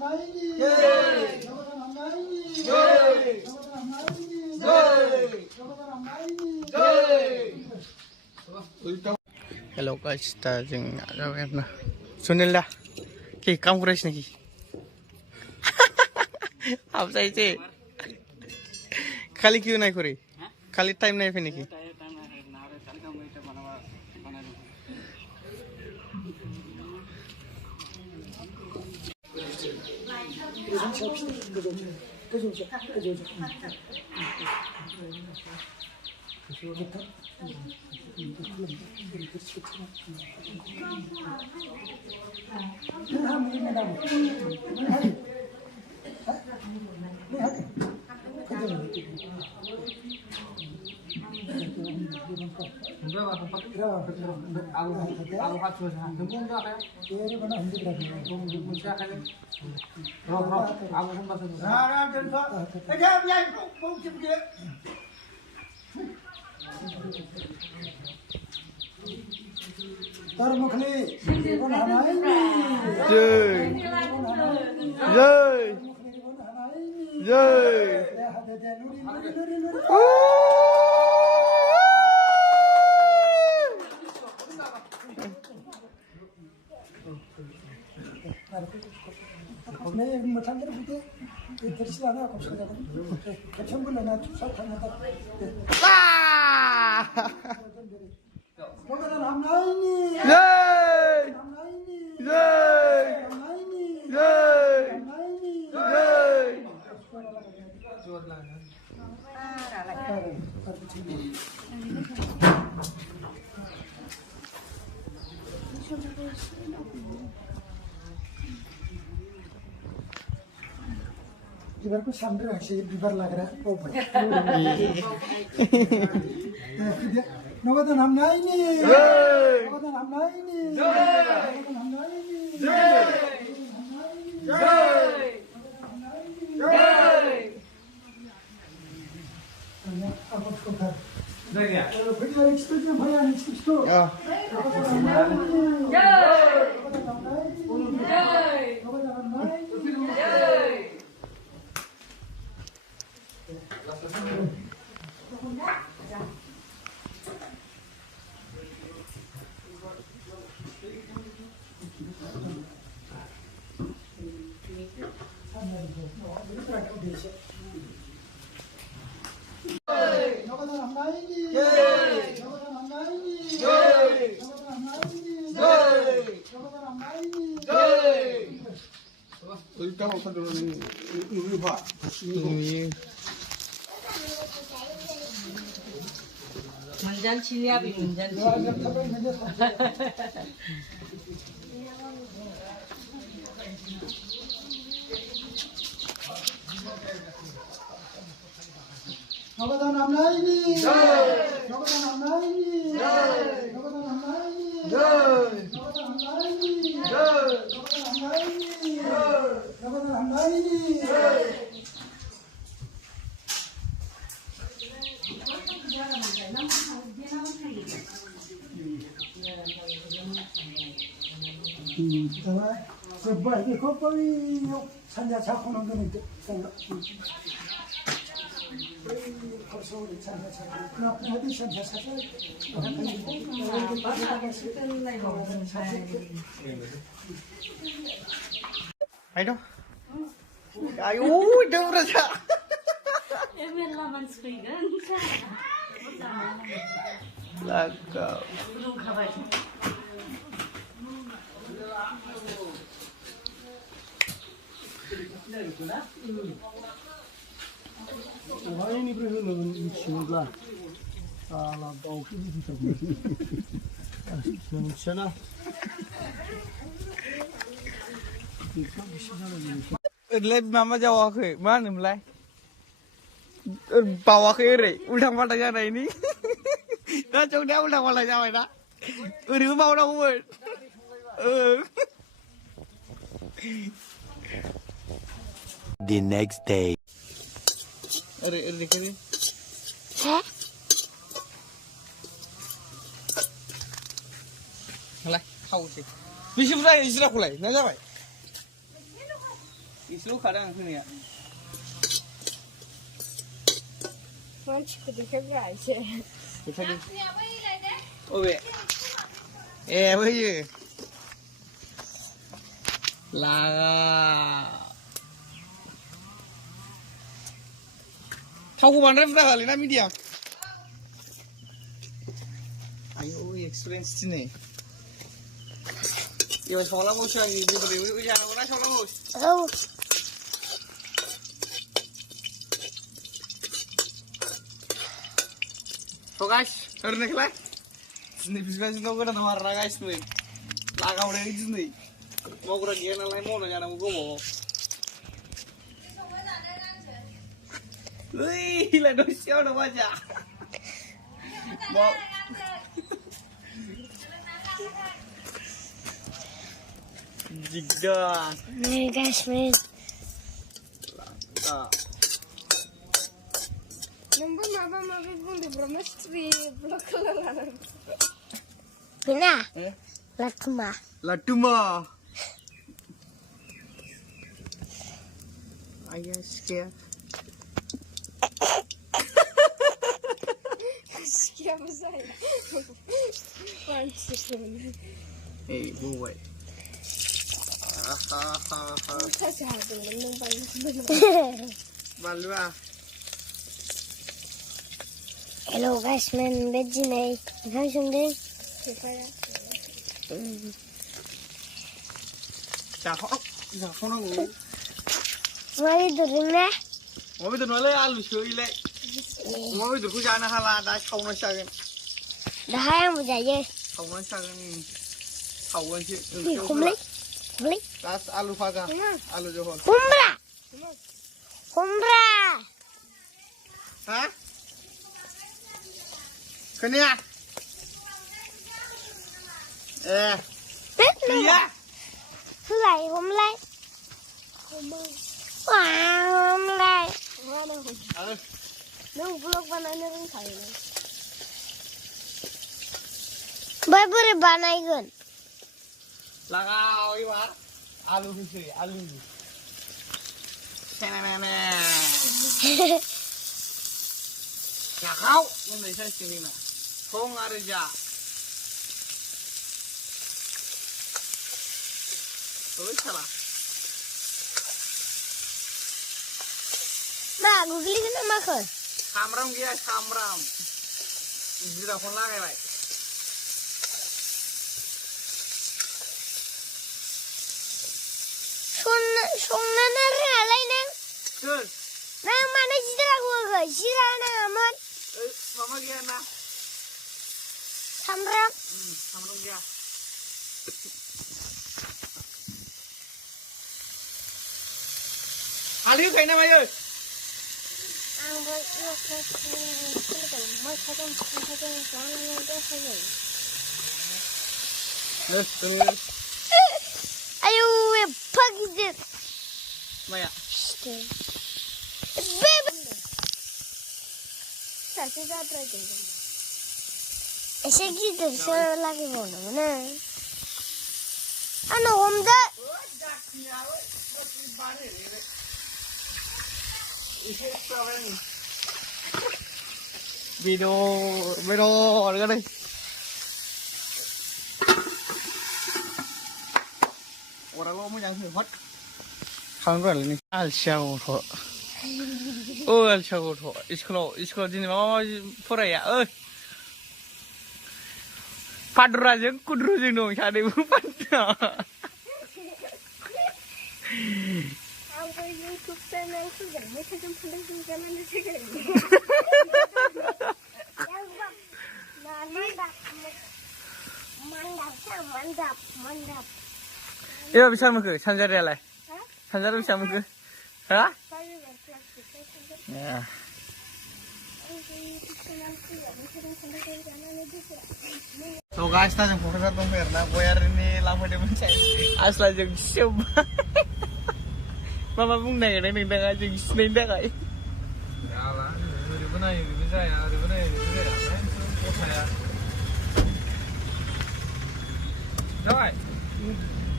Hello guys दा जों जाबाय आरोना सुनिल दा कि काम करायसै नाखि हाबजायसै खाली क्यों नाय करे खाली टाइम नाय फै नाखि बिबार को सामने रखसे बिबार लाग्रा ओपन नगदन हम नायनि नगदन हम नायनि नगदन हम नायनि अब उसको कर देखिए फिर नेक्स्ट तो भैया नेक्स्ट तो Menjanji ni apa? Menjanji. नगदन हम नायनि नगदन हम नायनि नगदन हम नायनि नगदन हम नायनि नगदन हम नायनि sebab ni kau pergi sanja cakap orang tu ni Ayo, ayo, dah berasa. Emang laman sekian. Lagau. Belum kabar. Wah ini berapa ni semua? Alah bau kita tu. Sana. Lihat mama jawab ke, mana mulai? Bawa ke ere, ulang pada jana ini. Dah cakap dia ulang pada jana dah. Rumah orang umur. The next day. Ere kini. Mulai, kau sih. Bisa mulai istirahat mulai, nak jawab? एसेल' खादों आं होनाया मानसिखौ देखायब्रा एसे अबे ए बैयो लागा थावखौ बांद्राय बुरजा होआलै ना मिडियाम आयौ एक्सपिरियेन्स दिनै एबार सावलांबावसो आं बेदर एवै जानांगौ ना सावलांबावो औ So guys, ओरैनोलाय दिनै बिबाजैनाव गोदानाव आरोना गाइस नै लागावनाय दिनै मावग्रा गैया नालाय मावना जानांगौ गोबाव ओइलाय दसेयावनो बाजा दिगदार नै गाइसमेन नोंबो माबा माबि बुंदोंब्रा मिस्ट्रि ब्लक खालामनानै बेना लाटुमा लाटुमा आया सिखाया सिखायाबो जाया मानसिखौनो Hey, boy. सासे हादोंमोन नों बानलुआ हेलौ गाइसमेन बे दिनै ओंखाम संदों जाखावनांगौ मा बेदरजों ना अमा बेदर नङालै आलुसो इलाय अमा बेदरखौ जानो हाला दा सावनासो जागोन दाहाय आंबो जायो सावनासो जागोन सावगोनसो हमलै दास आलु भाजा आलु जहल खुमब्रा हा खोनाया ए गैया होलाय हमलाय हमलाय नों ब्लग बानायनो रोंखायो ओमफ्राय बोरै बानायगोन लागाव एबार आलु होसै आलु लागाव होननाय सानसिगोन जोंना सं आरो जा ओइ साला मा गुग्लिगोन ना माखो सामब्राम गैया सामब्राम जिराखौनो लागायबाय संनानै रोङालाय नों सोर नों मानो जिराखौ होखो जिरा नाङामोन माबा गैया ना सामब्राम सामब्राम गैया हालदै होखायो ना मायो आंबो मैथाजों जानानै देखायगोन आयौ एफा गिदिर माया सासे जाद्रायदों एसे गिदिरसो लागिबावनो मोनो आंनाव हमदो बेदर गदै अराल' मोजां हो हट थांगोन नै आलसिया गथ' आलसिया गथ' स्कुलाव दिनै माबा फराया पादुराजों कुद्रुजों दं सानैबो पादुरा आंबो इउटुब चेनेल खुलिगोन मैथाजों फुलजों जानानै देखायगोन mandap iya bisa mungkin sanjar ya lah sanjar bisa mungkin ha ya so guys ta जों क'क्राझार दं फेरना गयारिनि लांफैदोंमोन आस्ला जों सिबा मा बुंनो नागिरदों नोंथाङा जों सिनायनो थाखाय जाला ओरैबो नायो ओरैबो जाया ओरैबो नायो ओरैबो जाया गथाया जाबाय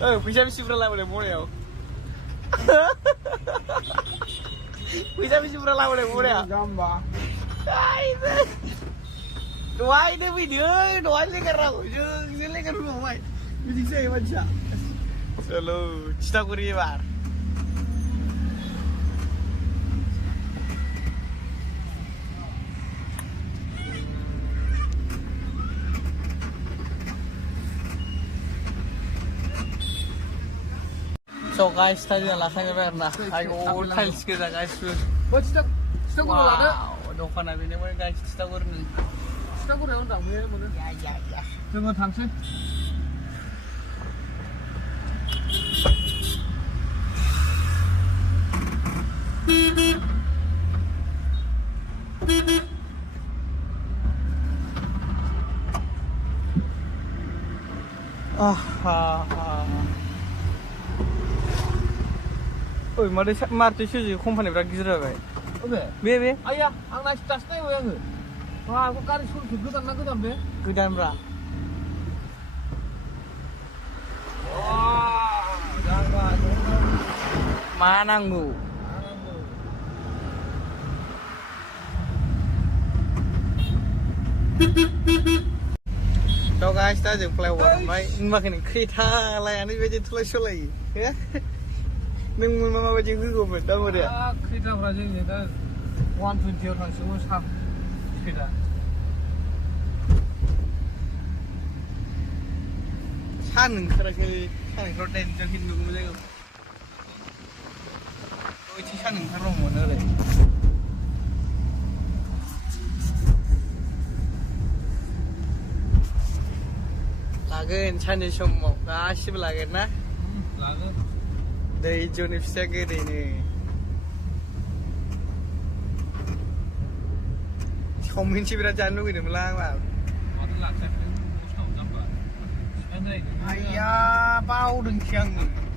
फैसा बेसे बुरजा लाबोदों मनायाव फैसा बेसे बुरजा लाबोदों बुराया जाम्बा दहायनो फैदो दहाय लेंगार राखौ जोंसो लेंगार फैबावबाय बिदिसो जायो मानसिया चलो थिथागुरि एबार So guys, tadi yang langsung berna. Ayo, tiles kita guys. 뭐 진짜 시작으로 나네? Wow, dukkan abis ini mana guys, kita kurang. 시작으로 해온다 왜 뭐는? Ya. 그러면 당신? Maruti Suzuki company berapa gisra bay? Be? 아야, 나 진짜 스타일 모양은. 와, 그 까리 소리 그거다 나 그다음 배. Kedan berapa? 와, 장관. Mananggu. So guys, kita jeng flyover, mai makin kereta layan ini betul betul solai, ya? Neng mama baju gue betul betul. 아, 크리타 브라질 얘는 120여 탄승을 3 크리타. 차는 그렇게 차는 그럴 때 저기 누구 내가 그 차는 그런 거 뭐래? Lagen 차는 좀 뭐가 아쉽 라겠나? 라그 내 이전에 시작이네. 처음인 집이라 잔누고 이러면 라. 어디 락세는 못 참아 잡아. 현재 아야, 바우른 키양군.